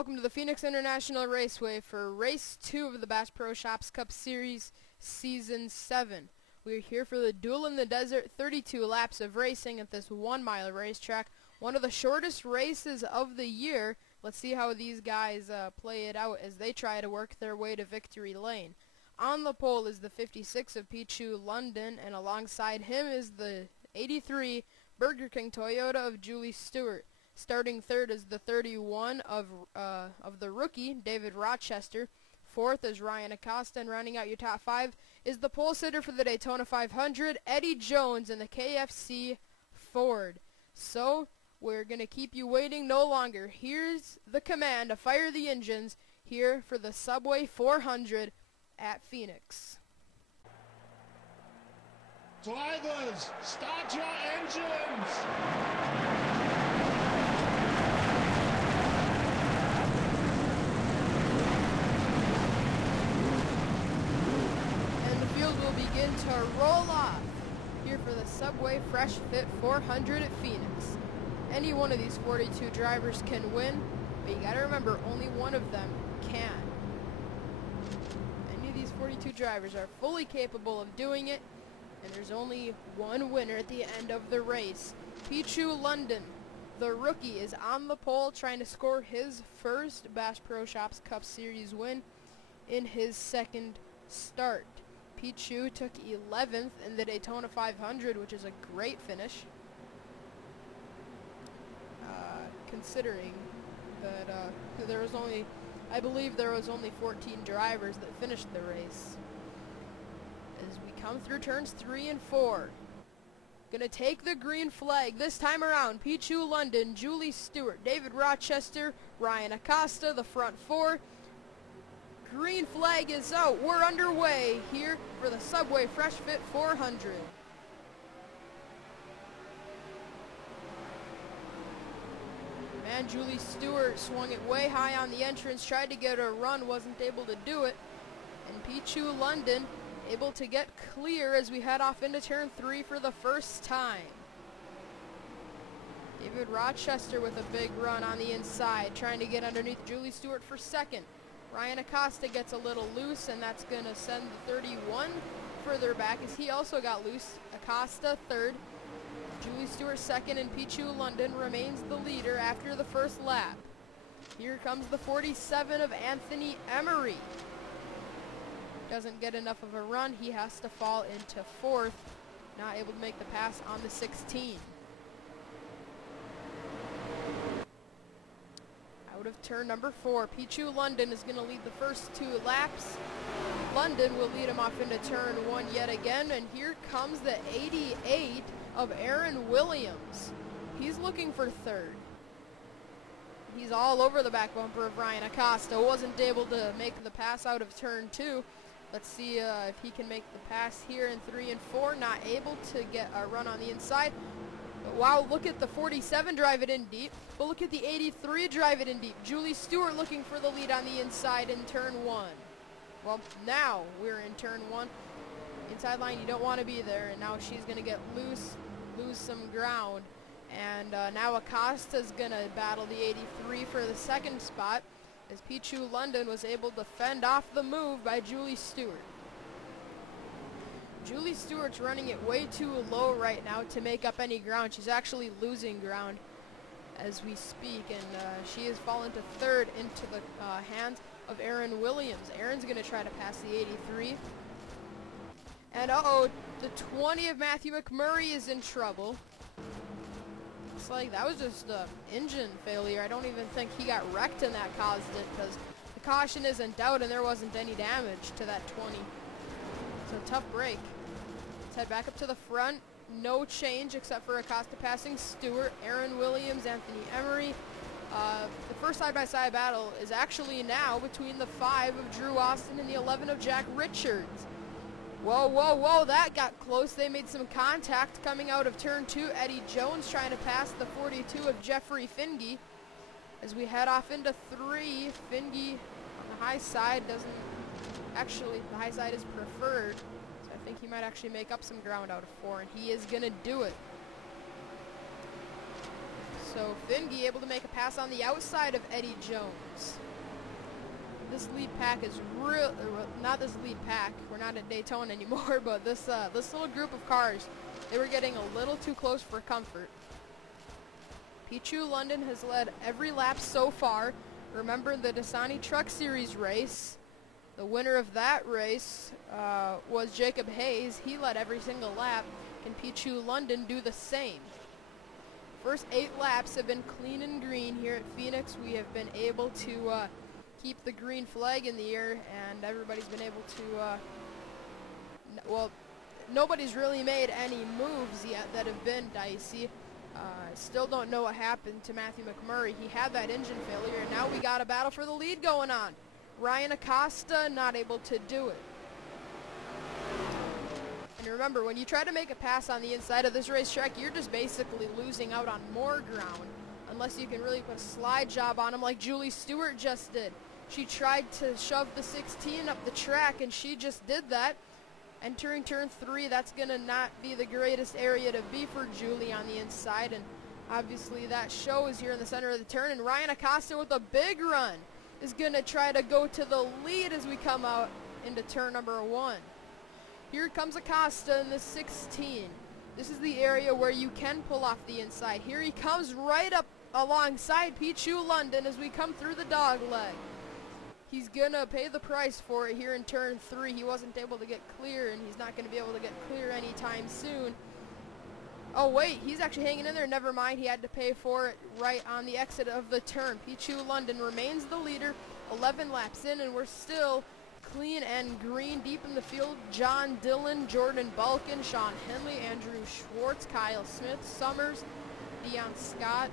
welcome to the Phoenix International Raceway for Race 2 of the Bass Pro Shops Cup Series Season 7. We're here for the Duel in the Desert 32 laps of racing at this 1 mile racetrack. One of the shortest races of the year. Let's see how these guys play it out as they try to work their way to victory lane. On the pole is the 56 of Pichu London, and alongside him is the 83 Burger King Toyota of Julie Stewart. Starting third is the 31 of the rookie, David Rochester. Fourth is Ryan Acosta, and rounding out your top five is the pole sitter for the Daytona 500, Eddie Jones in the KFC Ford. So, we're going to keep you waiting no longer. Here's the command to fire the engines here for the Subway 400 at Phoenix. Drivers, start your engines! Will begin to roll off here for the Subway Fresh Fit 400 at Phoenix. Any one of these 42 drivers can win, but you gotta remember only one of them can. Any of these 42 drivers are fully capable of doing it, and there's only one winner at the end of the race. Pichu London, the rookie, is on the pole trying to score his first Bass Pro Shops Cup Series win in his second start. Pichu took 11th in the Daytona 500, which is a great finish, considering that there was only, I believe there was only 14 drivers that finished the race. As we come through turns 3 and 4, gonna take the green flag this time around. Pichu London, Julie Stewart, David Rochester, Ryan Acosta, the front four. Green flag is out. We're underway here for the Subway Fresh Fit 400. Man, Julie Stewart swung it way high on the entrance, tried to get a run, wasn't able to do it. And Pichu London able to get clear as we head off into turn 3 for the first time. David Rochester with a big run on the inside, trying to get underneath Julie Stewart for second. Ryan Acosta gets a little loose, and that's going to send the 31 further back as he also got loose. Acosta third, Julie Stewart second, and Pichu London remains the leader after the first lap. Here comes the 47 of Anthony Emery. Doesn't get enough of a run. He has to fall into fourth, not able to make the pass on the 16. Out of turn number 4, Pichu London is going to lead the first 2 laps. London will lead him off into turn 1 yet again, and here comes the 88 of Aaron Williams. He's looking for third. He's all over the back bumper of Ryan Acosta. Wasn't able to make the pass out of turn 2. Let's see if he can make the pass here in 3 and 4. Not able to get a run on the inside. But wow, look at the 47 drive it in deep. But look at the 83 drive it in deep. Julie Stewart looking for the lead on the inside in turn 1. Well, now we're in turn 1. Inside line, you don't want to be there. And now she's going to get loose, lose some ground. And now Acosta's going to battle the 83 for the second spot, as Pichu London was able to fend off the move by Julie Stewart. Julie Stewart's running it way too low right now to make up any ground. She's actually losing ground as we speak, and she has fallen to third into the hands of Aaron Williams. Aaron's going to try to pass the 83. And uh-oh, the 20 of Matthew McMurray is in trouble. Looks like that was just an engine failure. I don't even think he got wrecked and that caused it, because the caution isn't out and there wasn't any damage to that 20. So tough break. Let's head back up to the front. No change except for Acosta passing Stewart, Aaron Williams, Anthony Emery. The first side-by-side battle is actually now between the 5 of Drew Austin and the 11 of Jack Richards. Whoa, whoa, whoa, that got close. They made some contact coming out of turn 2. Eddie Jones trying to pass the 42 of Jeffrey Finge. As we head off into 3, Finge on the high side doesn't, actually, the high side is preferred. So I think he might actually make up some ground out of 4, and he is going to do it. So Finge able to make a pass on the outside of Eddie Jones. This lead pack is real, not this lead pack, we're not at Daytona anymore, but this little group of cars, they were getting a little too close for comfort. Pichu London has led every lap so far. Remember the Dasani Truck Series race, the winner of that race was Jacob Hayes. He led every single lap. Can Pichu London do the same? First 8 laps have been clean and green here at Phoenix. We have been able to keep the green flag in the air, and everybody's been able to, well, nobody's really made any moves yet that have been dicey. Still don't know what happened to Matthew McMurray. He had that engine failure, and now we got a battle for the lead going on. Ryan Acosta not able to do it. And remember, when you try to make a pass on the inside of this racetrack, you're just basically losing out on more ground, unless you can really put a slide job on him like Julie Stewart just did. She tried to shove the 16 up the track, and she just did that. Entering turn 3, that's going to not be the greatest area to be for Julie on the inside, and obviously that shows here in the center of the turn. And Ryan Acosta with a big run is going to try to go to the lead as we come out into turn number 1. Here comes Acosta in the 16. This is the area where you can pull off the inside. Here he comes right up alongside Pichu London as we come through the dog leg. He's going to pay the price for it here in turn 3. He wasn't able to get clear, and he's not going to be able to get clear anytime soon. Oh, wait, he's actually hanging in there. Never mind, he had to pay for it right on the exit of the turn. Pichu London remains the leader, 11 laps in, and we're still clean and green. Deep in the field, John Dillon, Jordan Balkin, Sean Henley, Andrew Schwartz, Kyle Smith, Summers, Dion Scott.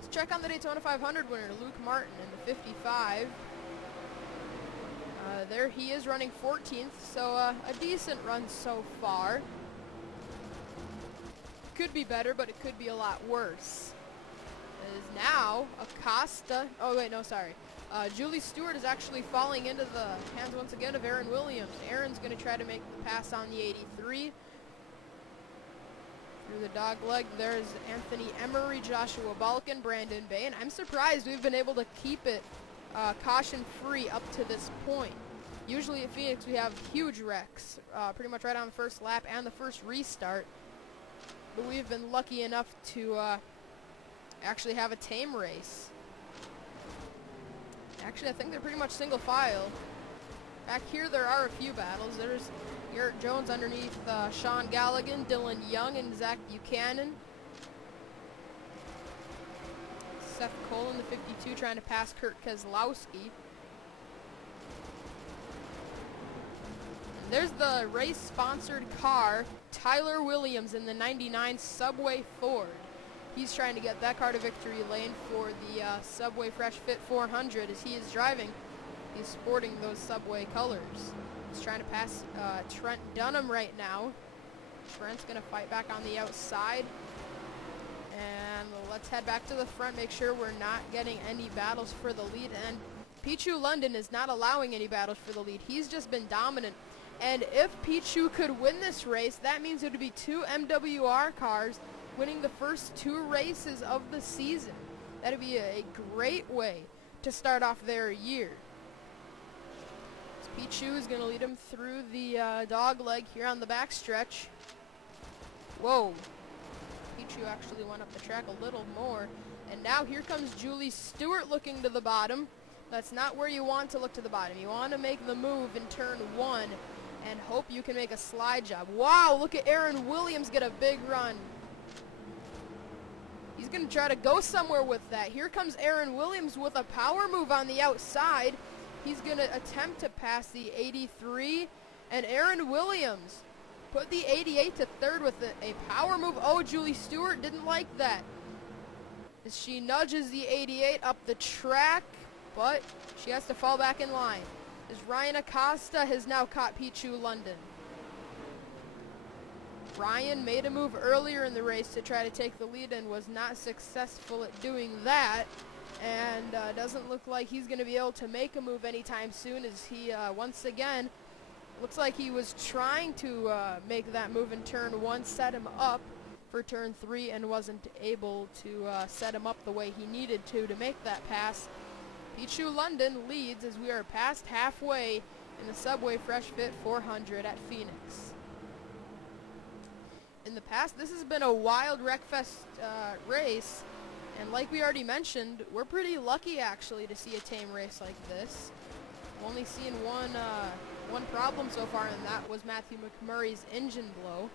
Let's check on the Daytona 500 winner, Luke Martin, in the 55. There he is running 14th, so a decent run so far. Could be better, but it could be a lot worse. It is now Acosta. Oh, wait, no, sorry. Julie Stewart is actually falling into the hands once again of Aaron Williams. Aaron's going to try to make the pass on the 83. Through the dog leg, there's Anthony Emery, Joshua Balkin, Brandon Bain. I'm surprised we've been able to keep it caution-free up to this point. Usually at Phoenix we have huge wrecks, pretty much right on the first lap and the first restart. But we've been lucky enough to actually have a tame race. Actually, I think they're pretty much single file. Back here there are a few battles. There's Garrett Jones underneath Sean Galligan, Dylan Young, and Zach Buchanan. Seth Cole in the 52 trying to pass Kurt Keselowski. There's the race-sponsored car, Tyler Williams in the 99 Subway Ford. He's trying to get that car to victory lane for the Subway Fresh Fit 400 as he is driving. He's sporting those Subway colors. He's trying to pass Trent Dunham right now. Trent's going to fight back on the outside. And let's head back to the front, make sure we're not getting any battles for the lead. And Pichu London is not allowing any battles for the lead. He's just been dominant. And if Pichu could win this race, that means it would be 2 MWR cars winning the first 2 races of the season. That would be a great way to start off their year. So Pichu is going to lead him through the dog leg here on the backstretch. Whoa. Pichu actually went up the track a little more. And now here comes Julie Stewart looking to the bottom. That's not where you want to look to the bottom. You want to make the move in turn 1 and hope you can make a slide job. Wow, look at Aaron Williams get a big run. He's going to try to go somewhere with that. Here comes Aaron Williams with a power move on the outside. He's going to attempt to pass the 83. And Aaron Williams put the 88 to third with a power move. Oh, Julie Stewart didn't like that. As she nudges the 88 up the track, but she has to fall back in line. As Ryan Acosta has now caught Pichu London. Ryan made a move earlier in the race to try to take the lead and was not successful at doing that. And doesn't look like he's going to be able to make a move anytime soon, as he once again looks like he was trying to make that move in turn 1, set him up for turn 3 and wasn't able to set him up the way he needed to make that pass. Pichu London leads as we are past halfway in the Subway Fresh Fit 400 at Phoenix. In the past, this has been a wild Wreckfest race, and like we already mentioned, we're pretty lucky actually to see a tame race like this. We've only seen one problem so far, and that was Matthew McMurray's engine blow.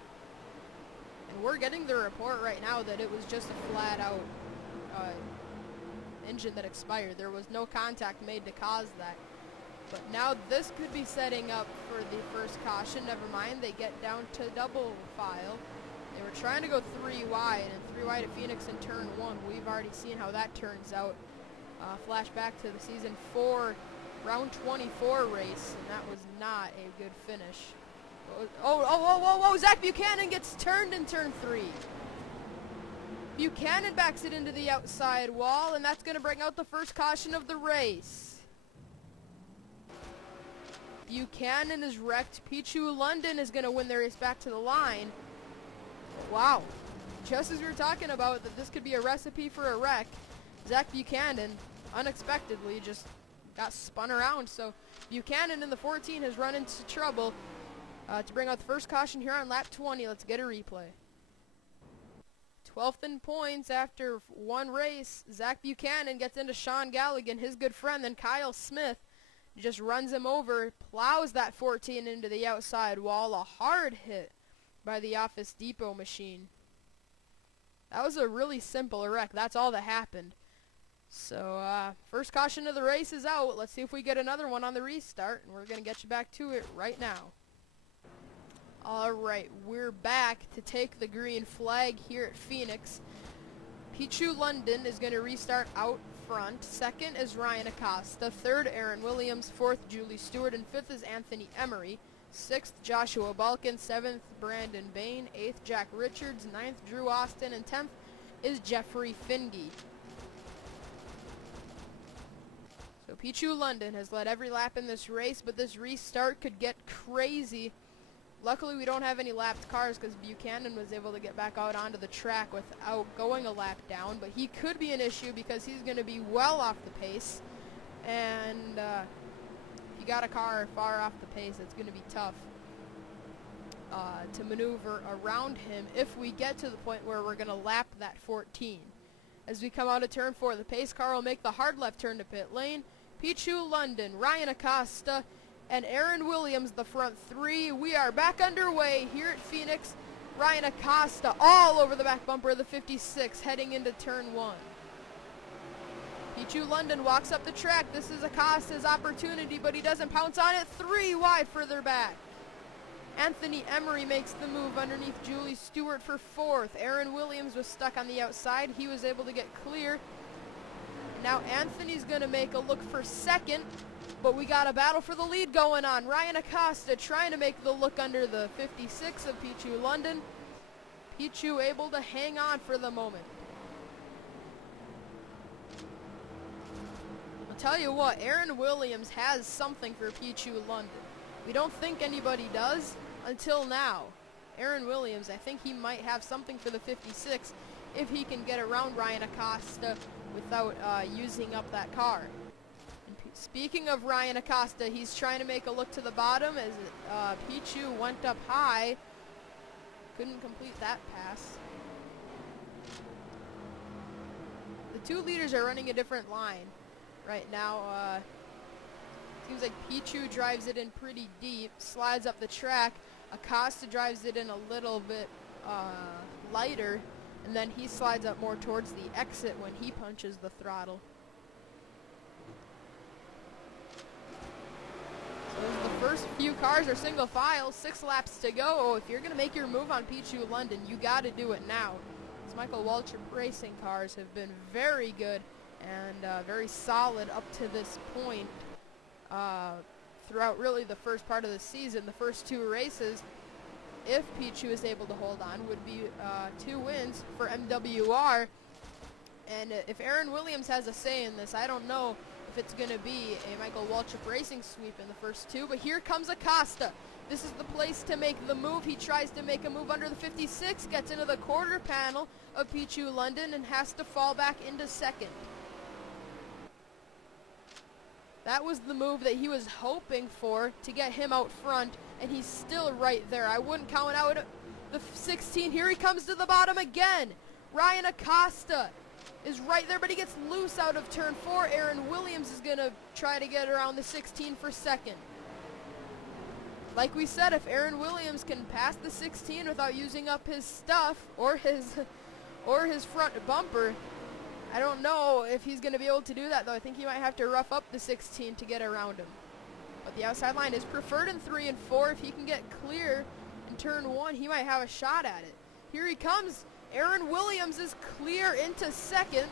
And we're getting the report right now that it was just a flat-out engine that expired. There was no contact made to cause that. But now this could be setting up for the first caution. Never mind, they get down to double file. They were trying to go 3 wide, and 3 wide at Phoenix in turn 1. We've already seen how that turns out. Flashback to the season 4 round 24 race, and that was not a good finish. Oh, Zach Buchanan gets turned in turn 3. Buchanan backs it into the outside wall, and that's going to bring out the first caution of the race. Buchanan is wrecked. Pichu London is going to win the race back to the line. Wow. Just as we were talking about that this could be a recipe for a wreck, Zach Buchanan unexpectedly just got spun around. So Buchanan in the 14 has run into trouble to bring out the first caution here on lap 20. Let's get a replay. 12th in points after 1 race. Zach Buchanan gets into Sean Galligan, his good friend, then Kyle Smith just runs him over, plows that 14 into the outside wall. A hard hit by the Office Depot machine. That was a really simple wreck. That's all that happened. So, first caution of the race is out. Let's see if we get another one on the restart, and we're going to get you back to it right now. Alright, we're back to take the green flag here at Phoenix. Pichu London is going to restart out front. Second is Ryan Acosta. Third, Aaron Williams. Fourth, Julie Stewart. And fifth is Anthony Emery. Sixth, Joshua Balkin. Seventh, Brandon Bain. Eighth, Jack Richards. Ninth, Drew Austin. And 10th is Jeffrey Finge. So Pichu London has led every lap in this race, but this restart could get crazy. Luckily, we don't have any lapped cars because Buchanan was able to get back out onto the track without going a lap down, but he could be an issue because he's going to be well off the pace, and if you got a car far off the pace, it's going to be tough to maneuver around him if we get to the point where we're going to lap that 14. As we come out of turn 4, the pace car will make the hard left turn to pit lane. Pichu London, Ryan Acosta, and Aaron Williams, the front 3. We are back underway here at Phoenix. Ryan Acosta all over the back bumper of the 56 heading into turn 1. Pichu London walks up the track. This is Acosta's opportunity, but he doesn't pounce on it. 3 wide further back. Anthony Emery makes the move underneath Julie Stewart for 4th. Aaron Williams was stuck on the outside. He was able to get clear. Now Anthony's going to make a look for 2nd. But we got a battle for the lead going on. Ryan Acosta trying to make the look under the 56 of Pichu London. Pichu able to hang on for the moment. I'll tell you what, Aaron Williams has something for Pichu London. We don't think anybody does until now. Aaron Williams, I think he might have something for the 56 if he can get around Ryan Acosta without using up that car. Speaking of Ryan Acosta, he's trying to make a look to the bottom as Pichu went up high. Couldn't complete that pass. The 2 leaders are running a different line right now. Seems like Pichu drives it in pretty deep, slides up the track. Acosta drives it in a little bit lighter, and then he slides up more towards the exit when he punches the throttle. The first few cars are single file, 6 laps to go. Oh, if you're going to make your move on Pichu London, you got to do it now. These Michael Waltrip racing cars have been very good and very solid up to this point throughout really the first part of the season. The first 2 races, if Pichu is able to hold on, would be 2 wins for MWR. And if Aaron Williams has a say in this, I don't know if it's going to be a Michael Waltrip Racing sweep in the first 2, but here comes Acosta. This is the place to make the move. He tries to make a move under the 56, gets into the quarter panel of Pichu London and has to fall back into second. That was the move that he was hoping for to get him out front, and he's still right there. I wouldn't count out the 16. Here he comes to the bottom again. Ryan Acosta is right there, but he gets loose out of turn 4. Aaron Williams is going to try to get around the 16 for second. Like we said, if Aaron Williams can pass the 16 without using up his stuff or his front bumper, I don't know if he's going to be able to do that, though. I think he might have to rough up the 16 to get around him. But the outside line is preferred in 3 and 4. If he can get clear in turn 1, he might have a shot at it. Here he comes. Aaron Williams is clear into second.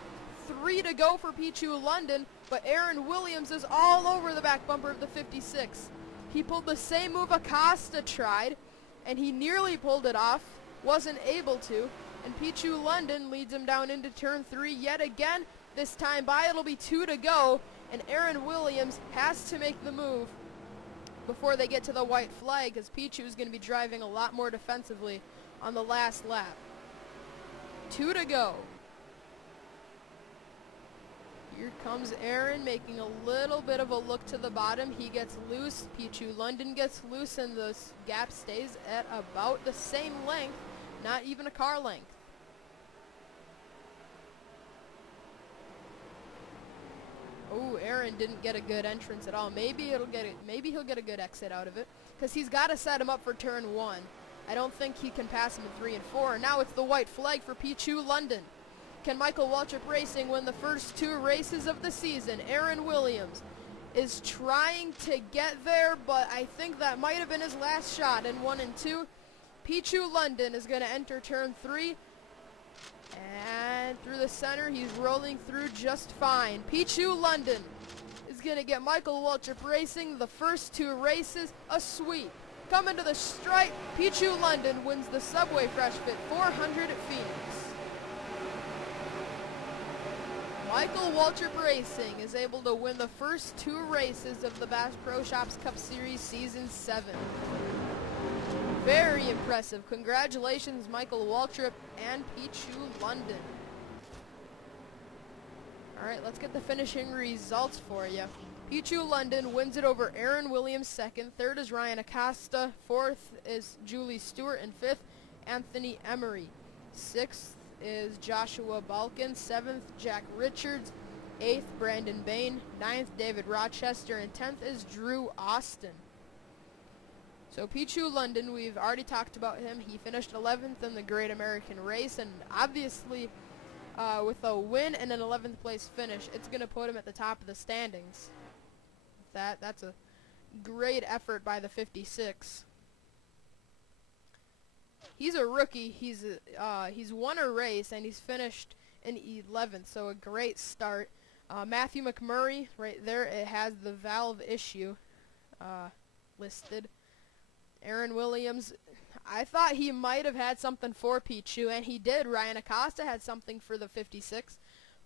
3 to go for Pichu London, but Aaron Williams is all over the back bumper of the 56. He pulled the same move Acosta tried, and he nearly pulled it off, wasn't able to, and Pichu London leads him down into turn 3 yet again. This time by, it'll be 2 to go, and Aaron Williams has to make the move before they get to the white flag, because Pichu is going to be driving a lot more defensively on the last lap. 2 to go. Here comes Aaron making a little bit of a look to the bottom. He gets loose. Pichu London gets loose, and the gap stays at about the same length, not even a car length. Oh, Aaron didn't get a good entrance at all. Maybe he'll get a good exit out of it, because he's got to set him up for turn 1. I don't think he can pass him in 3 and 4. Now it's the white flag for Pichu London. Can Michael Waltrip Racing win the first 2 races of the season? Aaron Williams is trying to get there, but I think that might have been his last shot in 1 and 2. Pichu London is going to enter turn 3. And through the center, he's rolling through just fine. Pichu London is going to get Michael Waltrip Racing the first 2 races a sweep. Coming to the stripe, Pichu London wins the Subway Fresh Fit 400 at Phoenix. Michael Waltrip Racing is able to win the first 2 races of the Bass Pro Shops Cup Series Season 7. Very impressive. Congratulations, Michael Waltrip and Pichu London. Alright, let's get the finishing results for you. Pichu London wins it over Aaron Williams 2nd. 3rd is Ryan Acosta. 4th is Julie Stewart. And 5th, Anthony Emery. 6th is Joshua Balkin. 7th, Jack Richards. 8th, Brandon Bain. 9th, David Rochester. And 10th is Drew Austin. So Pichu London, we've already talked about him. He finished 11th in the Great American Race, and obviously with a win and an 11th place finish, it's going to put him at the top of the standings. That's a great effort by the 56. He's a rookie. He's won a race, and he's finished in 11th, so a great start. Matthew McMurray, right there, it has the valve issue listed. Aaron Williams, I thought he might have had something for Pichu, and he did. Ryan Acosta had something for the 56.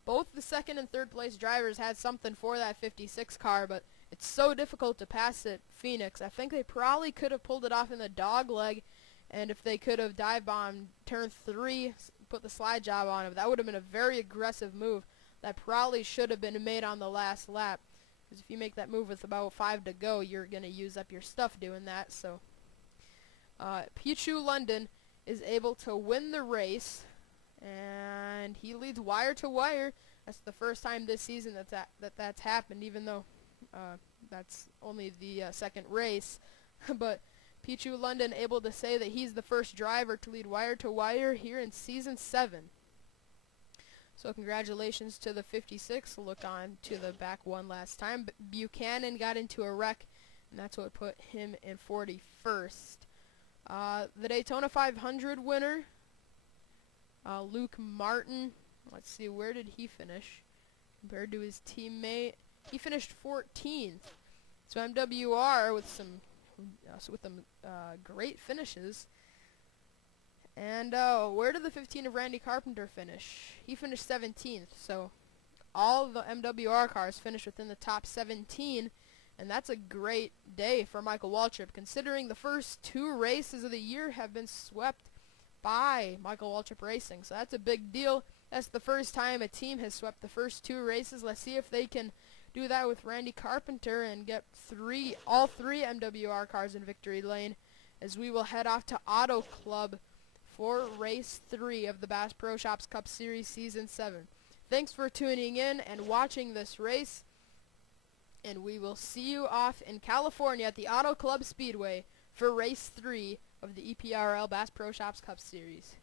Both the 2nd and 3rd place drivers had something for that 56 car, but it's so difficult to pass at Phoenix. I think they probably could have pulled it off in the dog leg, and if they could have dive bombed turn 3, put the slide job on him, that would have been a very aggressive move that probably should have been made on the last lap. Because if you make that move with about 5 to go, you're going to use up your stuff doing that. So Pichu London is able to win the race, and he leads wire to wire. That's the first time this season that's happened, even though that's only the 2nd race. But Pichu London able to say that he's the first driver to lead wire to wire here in Season 7. So congratulations to the 56. Look on to the back one last time. But Buchanan got into a wreck, and that's what put him in 41st. The Daytona 500 winner, Luke Martin. Let's see, where did he finish compared to his teammate? He finished 14th. So MWR with some great finishes. And where did the 15 of Randy Carpenter finish? He finished 17th. So all the MWR cars finished within the top 17, And that's a great day for Michael Waltrip, considering the first 2 races of the year have been swept by Michael Waltrip Racing. So that's a big deal. That's the first time a team has swept the first 2 races. Let's see if they can do that with Randy Carpenter and get all three MWR cars in victory lane, as we will head off to Auto Club for race 3 of the Bass Pro Shops Cup Series Season 7. Thanks for tuning in and watching this race, and we will see you off in California at the Auto Club Speedway for race 3 of the EPRL Bass Pro Shops Cup Series.